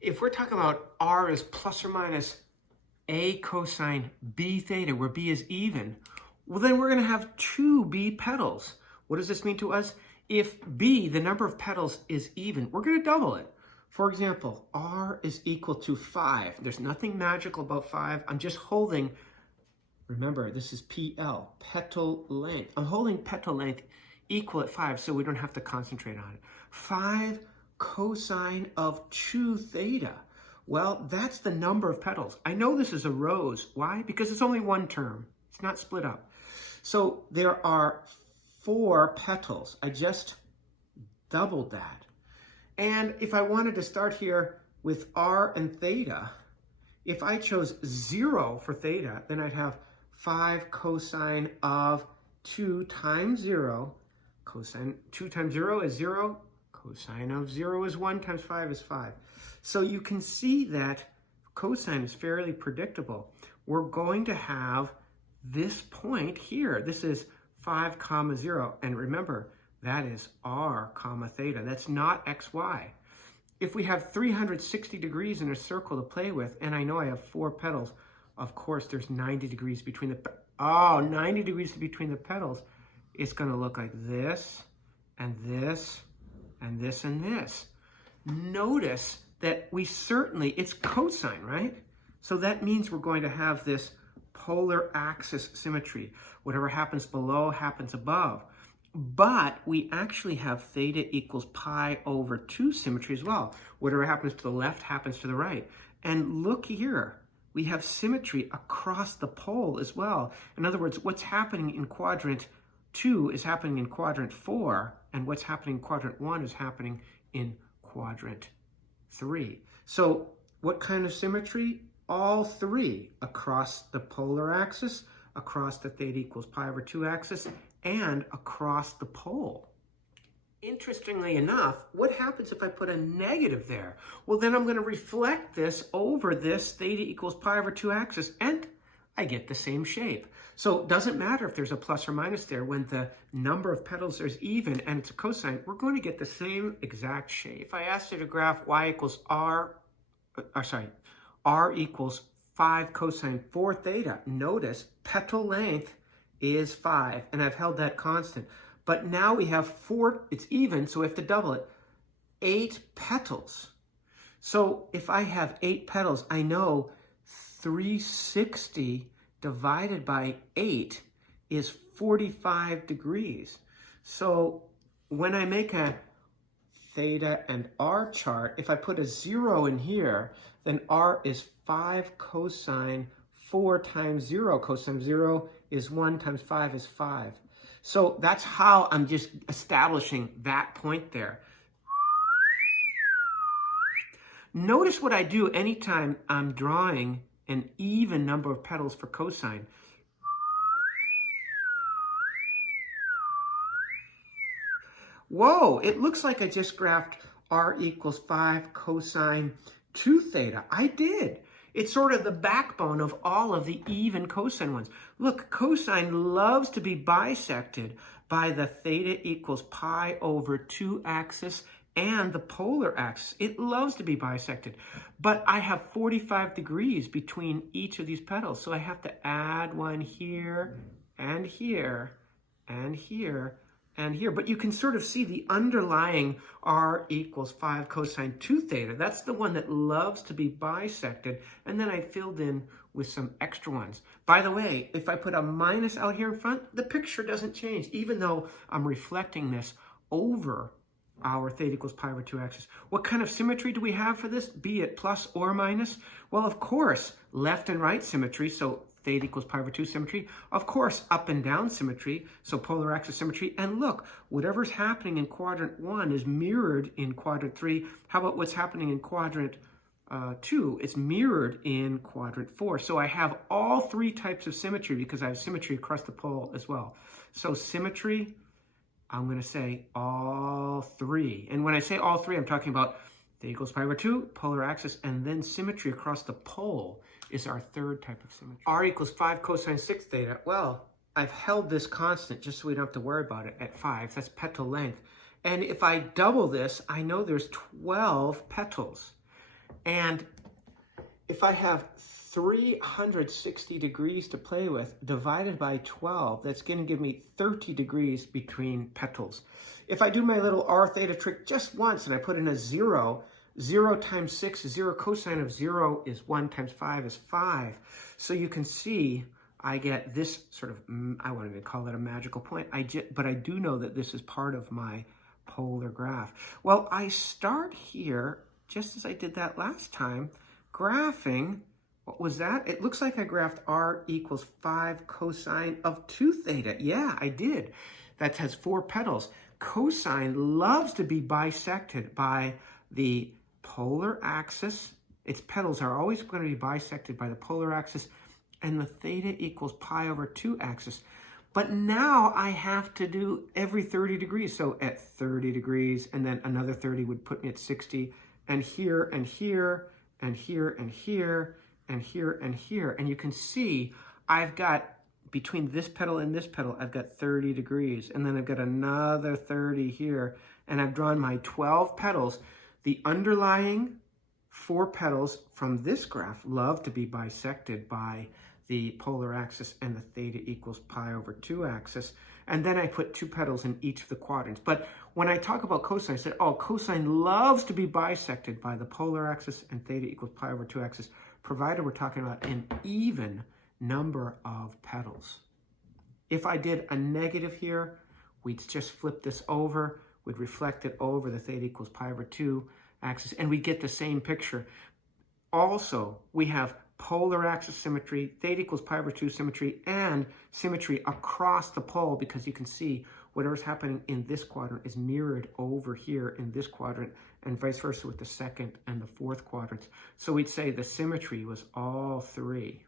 If we're talking about r is plus or minus a cosine b theta, where b is even, well, then we're going to have two b petals. What does this mean to us? If b, the number of petals, is even, we're going to double it. For example, r is equal to 5. There's nothing magical about 5. I'm just holding, remember, this is PL, petal length. I'm holding petal length equal at 5, so we don't have to concentrate on it. 5 cosine of 2 theta. Well, that's the number of petals. I know this is a rose. Why? Because it's only one term. It's not split up. So there are 4 petals. I just doubled that. And if I wanted to start here with r and theta, if I chose 0 for theta, then I'd have 5 cosine of 2 times 0. Cosine 2 times 0 is 0. Cosine of 0 is 1 times 5 is 5. So you can see that cosine is fairly predictable. We're going to have this point here. This is 5 comma 0. And remember, that is r comma theta. That's not xy. If we have 360 degrees in a circle to play with, and I know I have 4 petals, of course there's 90 degrees between the, 90 degrees between the petals. It's going to look like this, and this, and this, and this. Notice that we certainly, it's cosine, right? So that means we're going to have this polar axis symmetry. Whatever happens below happens above. But we actually have theta equals pi over 2 symmetry as well. Whatever happens to the left happens to the right. And look here, we have symmetry across the pole as well. In other words, what's happening in quadrant 2 is happening in quadrant 4, and what's happening in quadrant 1 is happening in quadrant 3. So what kind of symmetry? All 3 across the polar axis, across the theta equals pi over 2 axis, and across the pole. Interestingly enough, what happens if I put a negative there? Well, then I'm going to reflect this over this theta equals pi over 2 axis, and I get the same shape. So it doesn't matter if there's a plus or minus there. When the number of petals is even and it's a cosine, we're going to get the same exact shape. If I asked you to graph y equals r equals 5 cosine 4 theta, notice petal length is 5, and I've held that constant. But now we have 4, it's even, so we have to double it, 8 petals. So if I have 8 petals, I know 360 divided by 8 is 45 degrees. So when I make a theta and r chart, if I put a 0 in here, then r is 5 cosine 4 times 0. Cosine of 0 is 1 times 5 is 5. So that's how I'm just establishing that point there. Notice what I do anytime I'm drawing an even number of petals for cosine. Whoa, it looks like I just graphed r equals 5 cosine 2 theta. I did. It's sort of the backbone of all of the even cosine ones. Look, cosine loves to be bisected by the theta equals pi over 2 axis and the polar axis. It loves to be bisected. But I have 45 degrees between each of these petals, so I have to add one here and here and here and here. But you can sort of see the underlying r equals 5 cosine 2 theta. That's the one that loves to be bisected. And then I filled in with some extra ones. By the way, if I put a minus out here in front, the picture doesn't change, even though I'm reflecting this over our theta equals pi over 2 axis. What kind of symmetry do we have for this, be it plus or minus? Well, of course, left and right symmetry, so theta equals pi over 2 symmetry. Of course, up and down symmetry, so polar axis symmetry. And look, whatever's happening in quadrant 1 is mirrored in quadrant 3. How about what's happening in quadrant 2? It's mirrored in quadrant 4. So I have all 3 types of symmetry because I have symmetry across the pole as well. So symmetry, I'm going to say all 3. And when I say all 3, I'm talking about theta equals pi over 2, polar axis, and then symmetry across the pole is our 3rd type of symmetry. R equals 5 cosine 6 theta. Well, I've held this constant just so we don't have to worry about it at 5. That's petal length. And if I double this, I know there's 12 petals. And if I have 360 degrees to play with, divided by 12, that's going to give me 30 degrees between petals. If I do my little r theta trick just once and I put in a 0, 0 times 6 is 0. Cosine of 0 is 1 times 5 is 5. So you can see I get this sort of, I won't even call that a magical point, but I do know that this is part of my polar graph. Well, I start here, just as I did that last time, graphing, what was that? It looks like I graphed r equals 5 cosine of 2 theta. Yeah, I did. That has 4 petals. Cosine loves to be bisected by the polar axis. Its petals are always going to be bisected by the polar axis and the theta equals pi over 2 axis. But now I have to do every 30 degrees. So at 30 degrees, and then another 30 would put me at 60, and here, and here, and here, and here, and here, and here. And you can see I've got, between this petal and this petal, I've got 30 degrees. And then I've got another 30 here. And I've drawn my 12 petals. The underlying 4 petals from this graph love to be bisected by the polar axis and the theta equals pi over 2 axis. And then I put 2 petals in each of the quadrants. But when I talk about cosine, I said, oh, cosine loves to be bisected by the polar axis and theta equals pi over 2 axis, provided we're talking about an even number of petals. If I did a negative here, we'd just flip this over, we'd reflect it over the theta equals pi over 2 axis, and we get the same picture. Also, we have polar axis symmetry, theta equals pi over 2 symmetry, and symmetry across the pole, because you can see whatever's happening in this quadrant is mirrored over here in this quadrant, and vice versa with the second and the fourth quadrants. So we'd say the symmetry was all 3.